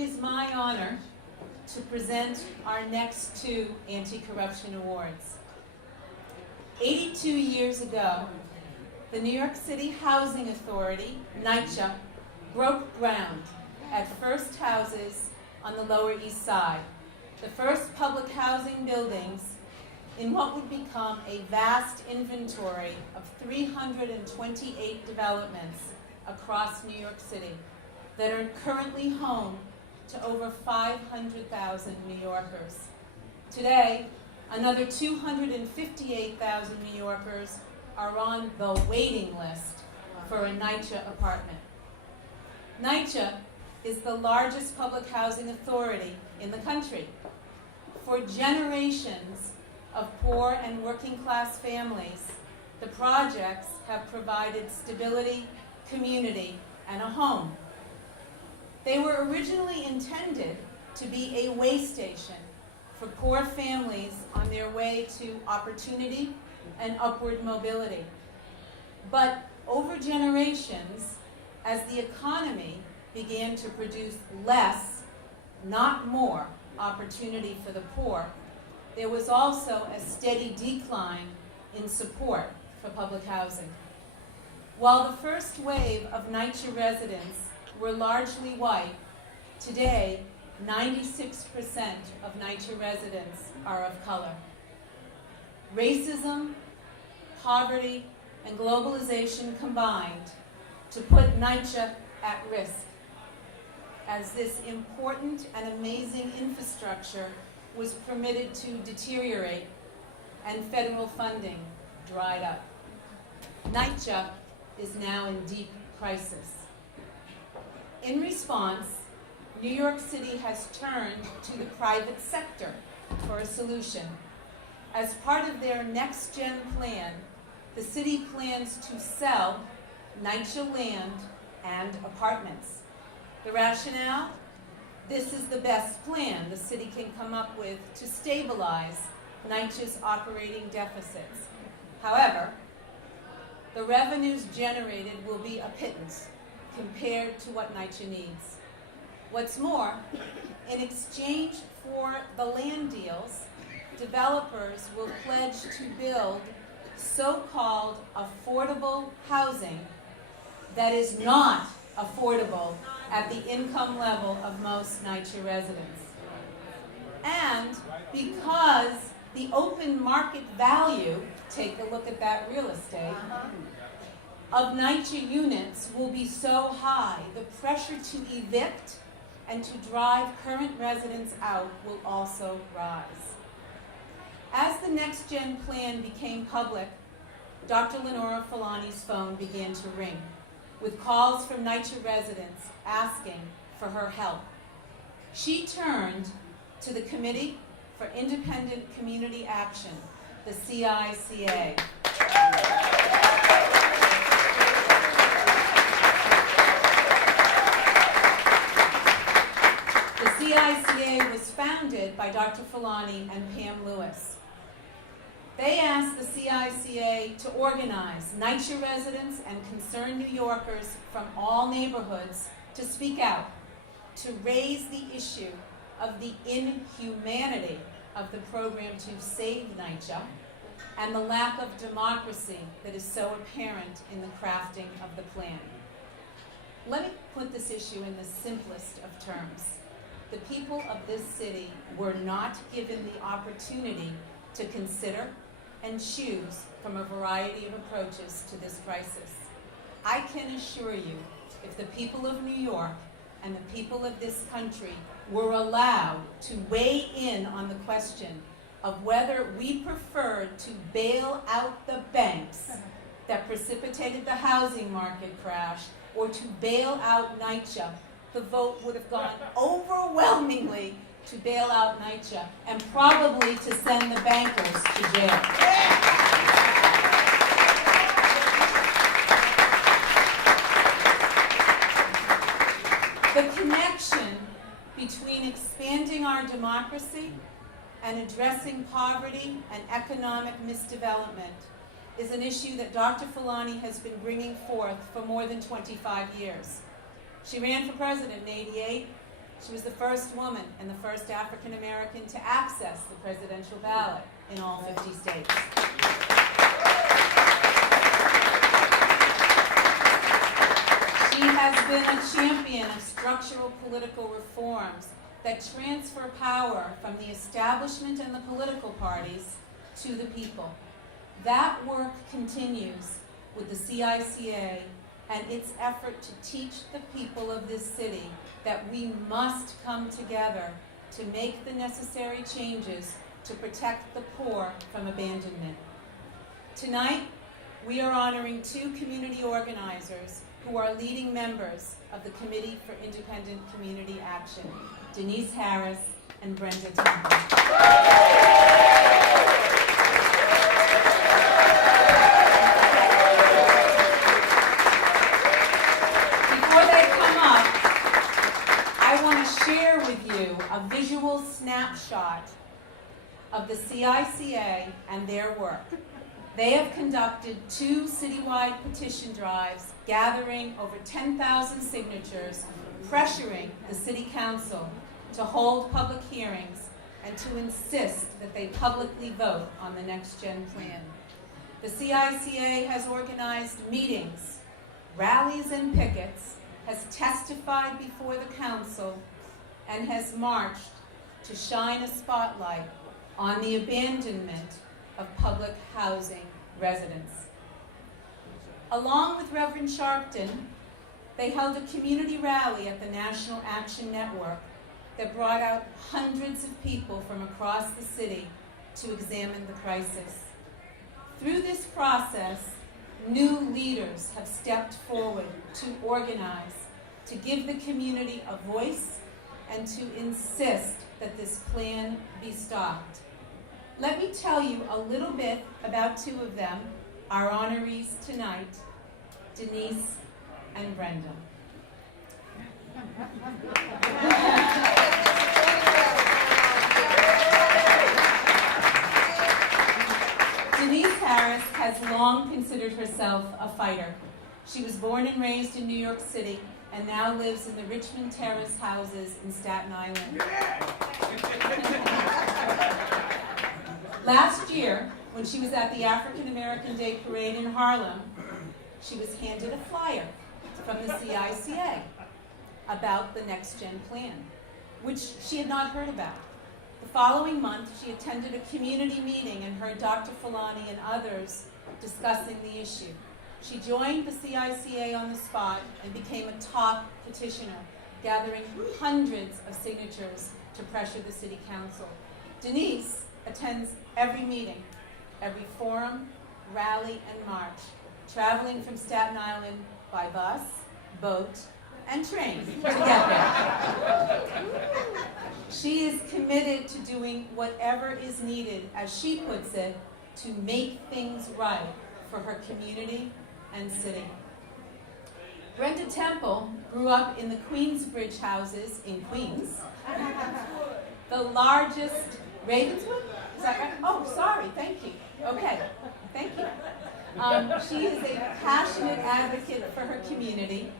is my honor to present our next two anti-corruption awards. 82 years ago, the New York City Housing Authority, NYCHA, broke ground at First Houses on the Lower East Side, the first public housing buildings in what would become a vast inventory of 328 developments across New York City that are currently home to over 500,000 New Yorkers. Today, another 258,000 New Yorkers are on the waiting list for a NYCHA apartment. NYCHA is the largest public housing authority in the country. For generations of poor and working class families, the projects have provided stability, community, and a home. They were originally intended to be a way station for poor families on their way to opportunity and upward mobility. But over generations, as the economy began to produce less, not more, opportunity for the poor, there was also a steady decline in support for public housing. While the first wave of NYCHA residents were largely white, today 96% of NYCHA residents are of color. Racism, poverty, and globalization combined to put NYCHA at risk, as this important and amazing infrastructure was permitted to deteriorate and federal funding dried up. NYCHA is now in deep crisis. In response, New York City has turned to the private sector for a solution. As part of their next-gen plan, the city plans to sell NYCHA land and apartments. The rationale? This is the best plan the city can come up with to stabilize NYCHA's operating deficits. However, the revenues generated will be a pittance compared to what NYCHA needs. What's more, in exchange for the land deals, developers will pledge to build so-called affordable housing that is not affordable at the income level of most NYCHA residents. And because the open market value, take a look at that real estate, of NYCHA units will be so high, the pressure to evict and to drive current residents out will also rise. As the next-gen plan became public, Dr. Lenora Fulani's phone began to ring, with calls from NYCHA residents asking for her help. She turned to the Committee for Independent Community Action, the CICA. The CICA was founded by Dr. Fulani and Pam Lewis. They asked the CICA to organize NYCHA residents and concerned New Yorkers from all neighborhoods to speak out, to raise the issue of the inhumanity of the program to save NYCHA and the lack of democracy that is so apparent in the crafting of the plan. Let me put this issue in the simplest of terms. The people of this city were not given the opportunity to consider and choose from a variety of approaches to this crisis. I can assure you, if the people of New York and the people of this country were allowed to weigh in on the question of whether we preferred to bail out the banks that precipitated the housing market crash or to bail out NYCHA, the vote would have gone overwhelmingly to bail out NYCHA and probably to send the bankers to jail. The connection between expanding our democracy and addressing poverty and economic misdevelopment is an issue that Dr. Fulani has been bringing forth for more than 25 years. She ran for president in '88 She was the first woman and the first African American to access the presidential ballot in all 50 states. She has been a champion of structural political reforms that transfer power from the establishment and the political parties to the people. That work continues with the CICA and its effort to teach the people of this city that we must come together to make the necessary changes to protect the poor from abandonment. Tonight, we are honoring two community organizers who are leading members of the Committee for Independent Community Action, Denise Harris and Brenda Temple. Before they come up, I want to share with you a visual snapshot of the CICA and their work. They have conducted 2 citywide petition drives, gathering over 10,000 signatures, pressuring the City Council to hold public hearings and to insist that they publicly vote on the Next Gen plan. The CICA has organized meetings, rallies, and pickets, has testified before the Council, and has marched to shine a spotlight on the abandonment of public housing residents. Along with Reverend Sharpton, they held a community rally at the National Action Network that brought out hundreds of people from across the city to examine the crisis. Through this process, new leaders have stepped forward to organize, to give the community a voice, and to insist that this plan be stopped. Let me tell you a little bit about 2 of them, our honorees tonight, Denise and Brenda. Denise Harris has long considered herself a fighter. She was born and raised in New York City and now lives in the Richmond Terrace houses in Staten Island. Last year, when she was at the African American Day Parade in Harlem, she was handed a flyer from the CICA about the Next Gen plan, which she had not heard about. The following month, she attended a community meeting and heard Dr. Fulani and others discussing the issue. She joined the CICA on the spot and became a top petitioner, gathering hundreds of signatures to pressure the City Council. Denise attends every meeting, every forum, rally, and march, traveling from Staten Island by bus, boat, and train to get there. She is committed to doing whatever is needed, as she puts it, to make things right for her community and city. Brenda Temple grew up in the Queensbridge houses in Queens, the largest, Ravenswood? Is that right? Oh, sorry, thank you. Okay, thank you. She is a passionate advocate for her community.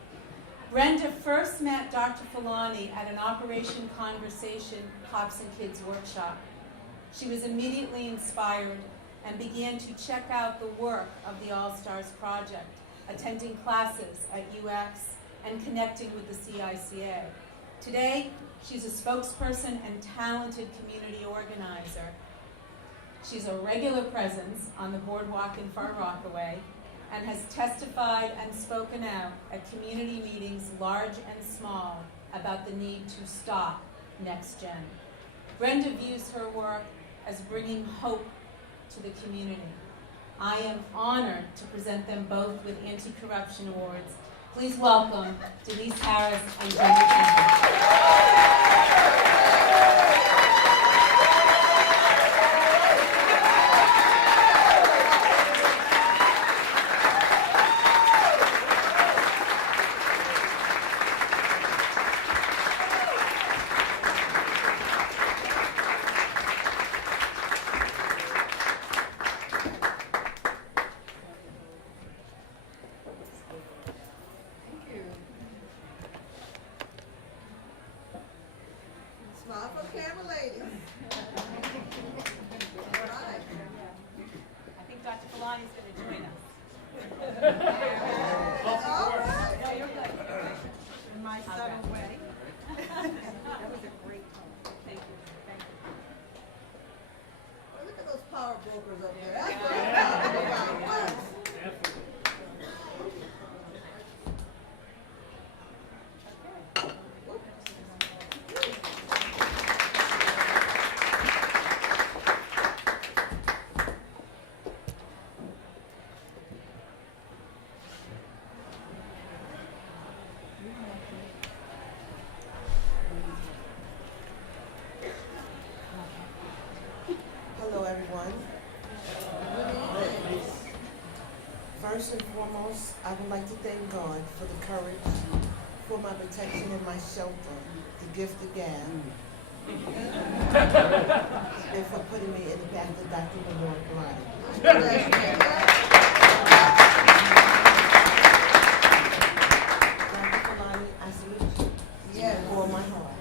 Brenda first met Dr. Fulani at an Operation Conversation Cops and Kids workshop. She was immediately inspired and began to check out the work of the All Stars Project, attending classes at UX and connecting with the CICA. Today, she's a spokesperson and talented community organizer. She's a regular presence on the boardwalk in Far Rockaway and has testified and spoken out at community meetings large and small about the need to stop Next Gen. Brenda views her work as bringing hope to the community. I am honored to present them both with anti-corruption awards. Please welcome Denise Harris and Brenda Temple. Dr. Filani is going to join us. All right. Yeah, you're good. In my subtle way. That was a great poem. Thank you. Thank you. Well, look at those power brokers up there. That's what I'm talking about. Hello, everyone. First and foremost, I would like to thank God for the courage, for my protection and my shelter, the gift of gab, and for putting me in the back of Dr. Lenore Dr. Filani, I salute you. Yes. For my heart,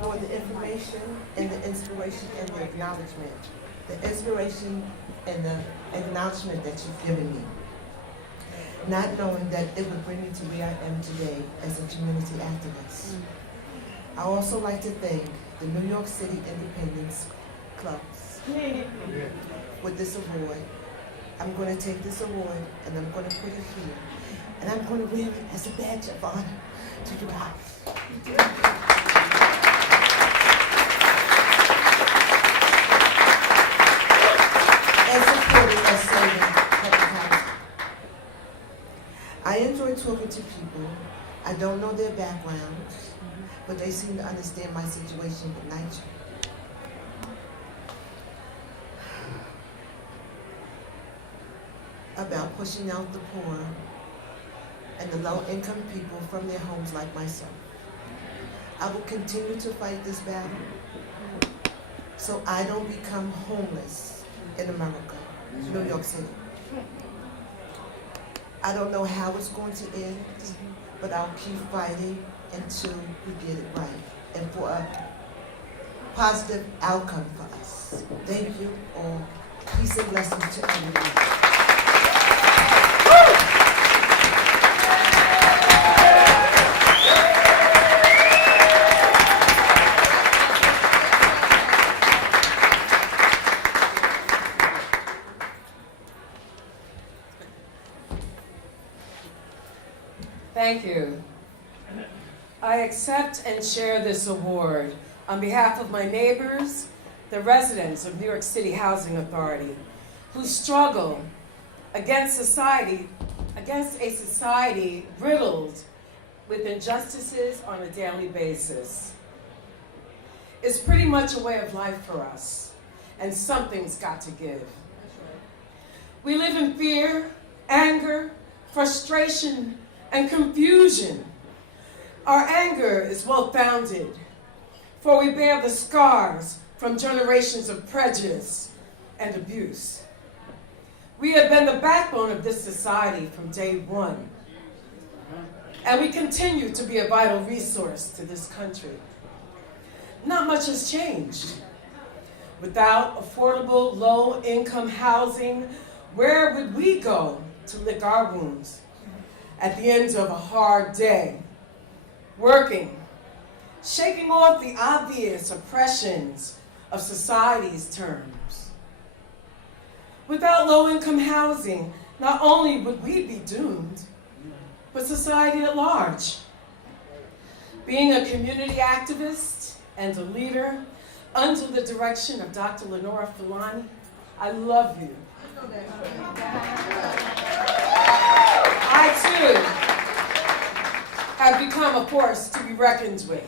for the information and the inspiration and the acknowledgement. The inspiration and the acknowledgement that you've given me. Not knowing that it would bring me to where I am today as a community activist. I also like to thank the New York City Independence Clubs with this award. I'm going to take this award and I'm going to put it here. And I'm going to wear it as a badge of honor to you guys. And supporting and serving public housing. I enjoy talking to people. I don't know their backgrounds, but they seem to understand my situation with NYCHA. About pushing out the poor and the low-income people from their homes like myself. I will continue to fight this battle so I don't become homeless in America, New York City. I don't know how it's going to end, but I'll keep fighting until we get it right and for a positive outcome for us. Thank you all. Peace and blessings to everyone. Thank you. I accept and share this award on behalf of my neighbors, the residents of New York City Housing Authority, who struggle against a society riddled with injustices on a daily basis. It's pretty much a way of life for us, and something's got to give. We live in fear, anger, frustration, and confusion. Our anger is well-founded, for we bear the scars from generations of prejudice and abuse. We have been the backbone of this society from day one, and we continue to be a vital resource to this country. Not much has changed. Without affordable, low-income housing, where would we go to lick our wounds? At the end of a hard day, working, shaking off the obvious oppressions of society's terms. Without low-income housing, not only would we be doomed, but society at large. Being a community activist and a leader under the direction of Dr. Lenore Filani, I love you. I, too, have become a force to be reckoned with.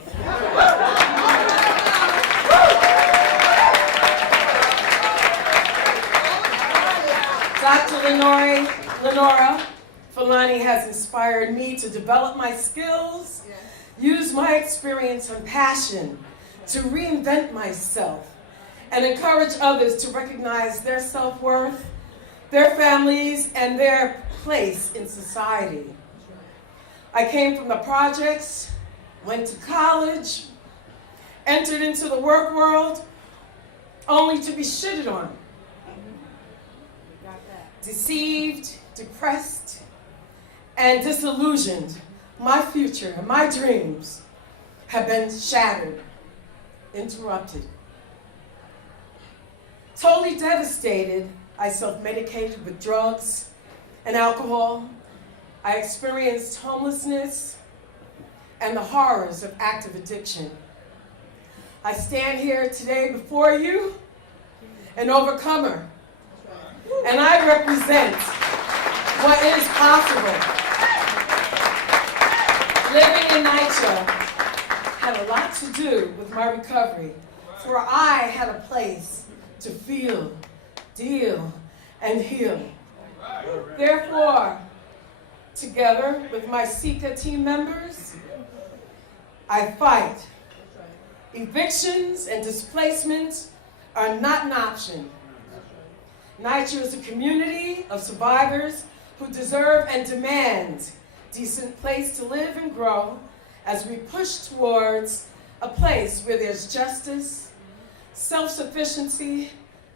Dr. Lenora Filani has inspired me to develop my skills, use my experience and passion to reinvent myself, and encourage others to recognize their self-worth, their families, and their place in society. I came from the projects, went to college, entered into the work world, only to be shitted on. deceived, depressed, and disillusioned, my future and my dreams have been shattered, interrupted. Totally devastated, I self-medicated with drugs and alcohol. I experienced homelessness and the horrors of active addiction. I stand here today before you, an overcomer, and I represent what is possible. Living in NYCHA had a lot to do with my recovery, for I had a place to feel, deal, and heal. Therefore, together with my SICA team members, I fight. Evictions and displacement are not an option. NYCHA is a community of survivors who deserve and demand a decent place to live and grow as we push towards a place where there's justice, self-sufficiency,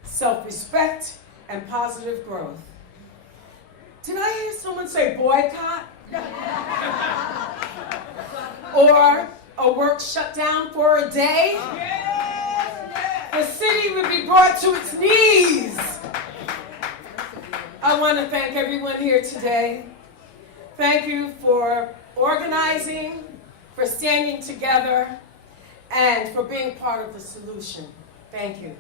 self-respect, and positive growth. Did I hear someone say boycott? Or a work shutdown for a day? The city would be brought to its knees. I want to thank everyone here today. Thank you for organizing, for standing together, and for being part of the solution. Thank you.